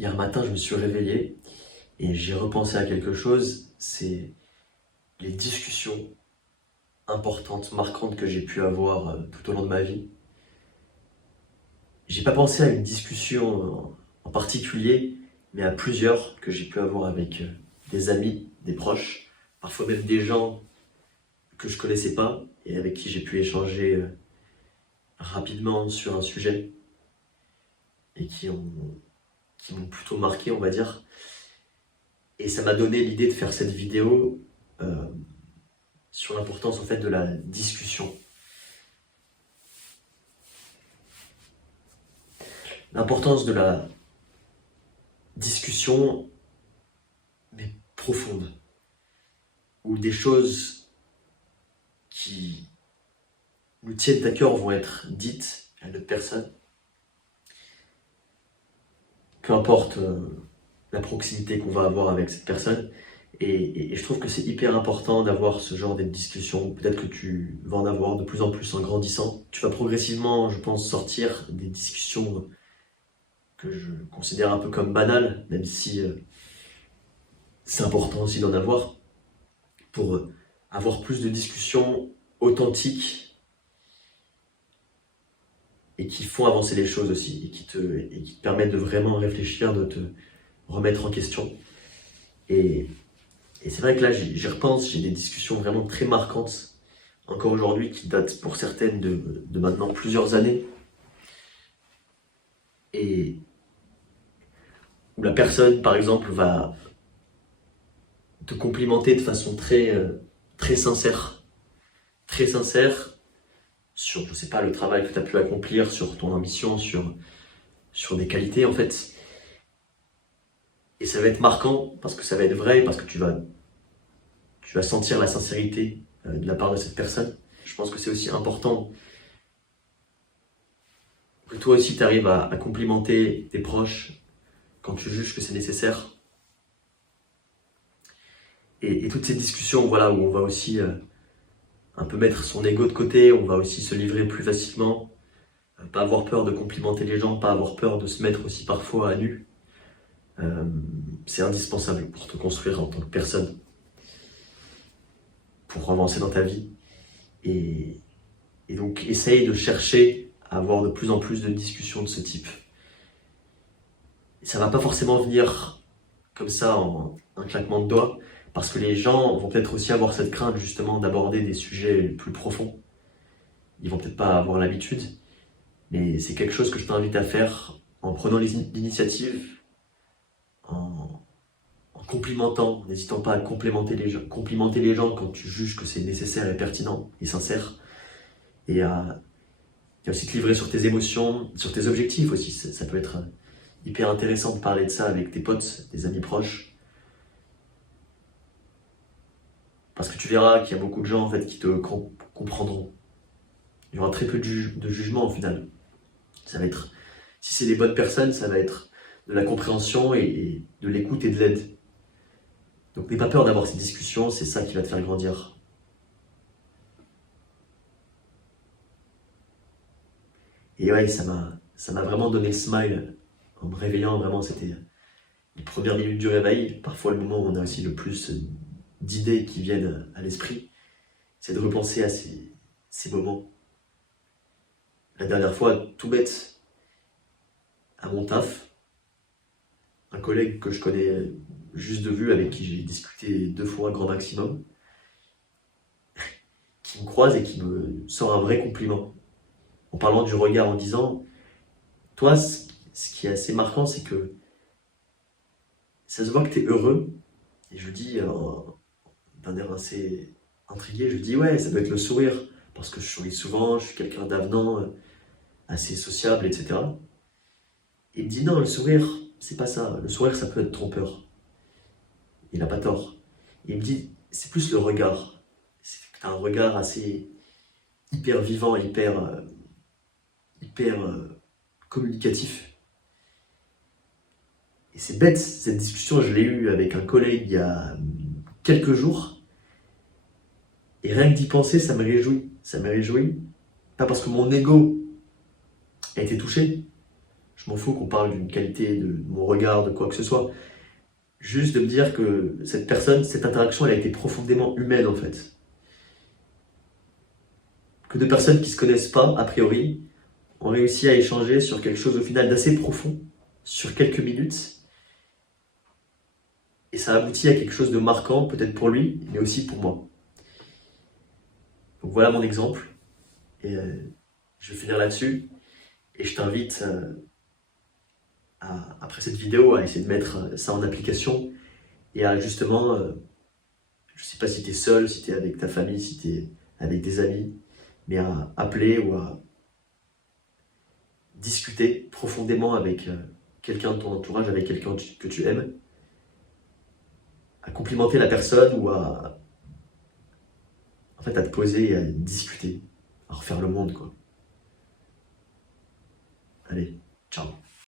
Hier matin, je me suis réveillé et j'ai repensé à quelque chose, c'est les discussions importantes, marquantes que j'ai pu avoir tout au long de ma vie. J'ai pas pensé à une discussion en particulier, mais à plusieurs que j'ai pu avoir avec des amis, des proches, parfois même des gens que je connaissais pas et avec qui j'ai pu échanger rapidement sur un sujet et qui m'ont plutôt marqué, on va dire. Et ça m'a donné l'idée de faire cette vidéo euh, sur l'importance en fait de la discussion. L'importance de la discussion, mais profonde, où des choses qui nous tiennent à cœur vont être dites à notre personne, peu importe la proximité qu'on va avoir avec cette personne. Et je trouve que c'est hyper important d'avoir ce genre de discussion. Peut-être que tu vas en avoir de plus en plus en grandissant. Tu vas progressivement, je pense, sortir des discussions que je considère un peu comme banales, même si c'est important aussi d'en avoir, pour avoir plus de discussions authentiques et qui font avancer les choses aussi, et qui te permettent de vraiment réfléchir, de te remettre en question. Et, et c'est vrai que là, j'y repense, j'ai des discussions vraiment très marquantes, encore aujourd'hui, qui datent pour certaines de maintenant plusieurs années, et où la personne, par exemple, va te complimenter de façon très sincère, sur, je sais pas, le travail que tu as pu accomplir, sur ton ambition, sur des qualités en fait. Et ça va être marquant parce que ça va être vrai, parce que tu vas sentir la sincérité de la part de cette personne. Je pense que c'est aussi important que toi aussi tu arrives à complimenter tes proches quand tu juges que c'est nécessaire. Et toutes ces discussions, voilà, où on va aussi un peu mettre son ego de côté, on va aussi se livrer plus facilement, pas avoir peur de complimenter les gens, pas avoir peur de se mettre aussi parfois à nu. C'est indispensable pour te construire en tant que personne, pour avancer dans ta vie. Et, et donc, essaye de chercher à avoir de plus en plus de discussions de ce type. Et ça va pas forcément venir comme ça en un claquement de doigts, parce que les gens vont peut-être aussi avoir cette crainte justement d'aborder des sujets plus profonds. Ils vont peut-être pas avoir l'habitude, mais c'est quelque chose que je t'invite à faire en prenant l'initiative, en complimentant, n'hésitant pas à complimenter les gens quand tu juges que c'est nécessaire et pertinent et sincère, et à aussi te livrer sur tes émotions, sur tes objectifs aussi. Ça peut être hyper intéressant de parler de ça avec tes potes, tes amis proches, parce que tu verras qu'il y a beaucoup de gens en fait qui te comprendront. Il y aura très peu de jugement au final. Ça va être, si c'est des bonnes personnes, ça va être de la compréhension et de l'écoute et de l'aide. Donc n'aie pas peur d'avoir ces discussions, c'est ça qui va te faire grandir. Et ouais, ça m'a vraiment donné le smile en me réveillant. Vraiment, c'était les premières minutes du réveil, parfois le moment où on a aussi le plus d'idées qui viennent à l'esprit. C'est de repenser à ces moments. La dernière fois, tout bête, à mon taf, un collègue que je connais juste de vue, avec qui j'ai discuté 2 fois grand maximum, qui me croise et qui me sort un vrai compliment. En parlant du regard, en disant, toi, ce qui est assez marquant, c'est que ça se voit que tu es heureux. Et je dis, d'un air assez intrigué, je dis, ouais, ça doit être le sourire, parce que je souris souvent, je suis quelqu'un d'avenant, assez sociable, etc. Et il me dit, non, le sourire, c'est pas ça. Le sourire, ça peut être trompeur. Il n'a pas tort. Il me dit, c'est plus le regard. C'est que tu as un regard assez hyper vivant, hyper communicatif. Et c'est bête, cette discussion, je l'ai eue avec un collègue il y a quelques jours. Et rien que d'y penser, ça me réjouit. Ça me réjouit. Pas parce que mon ego a été touché. Je m'en fous qu'on parle d'une qualité, de mon regard, de quoi que ce soit. Juste de me dire que cette personne, cette interaction, elle a été profondément humaine en fait. Que deux personnes qui se connaissent pas, a priori, ont réussi à échanger sur quelque chose au final d'assez profond, sur quelques minutes. Et ça aboutit à quelque chose de marquant, peut-être pour lui, mais aussi pour moi. Donc voilà mon exemple. Et je vais finir là-dessus. Et je t'invite, après cette vidéo, à essayer de mettre ça en application. Et à justement, je sais pas si tu es seul, si tu es avec ta famille, si tu es avec des amis, mais à appeler ou à discuter profondément avec quelqu'un de ton entourage, avec quelqu'un que tu aimes, à complimenter la personne ou en fait, à te poser et à discuter, à refaire le monde, quoi. Allez, ciao.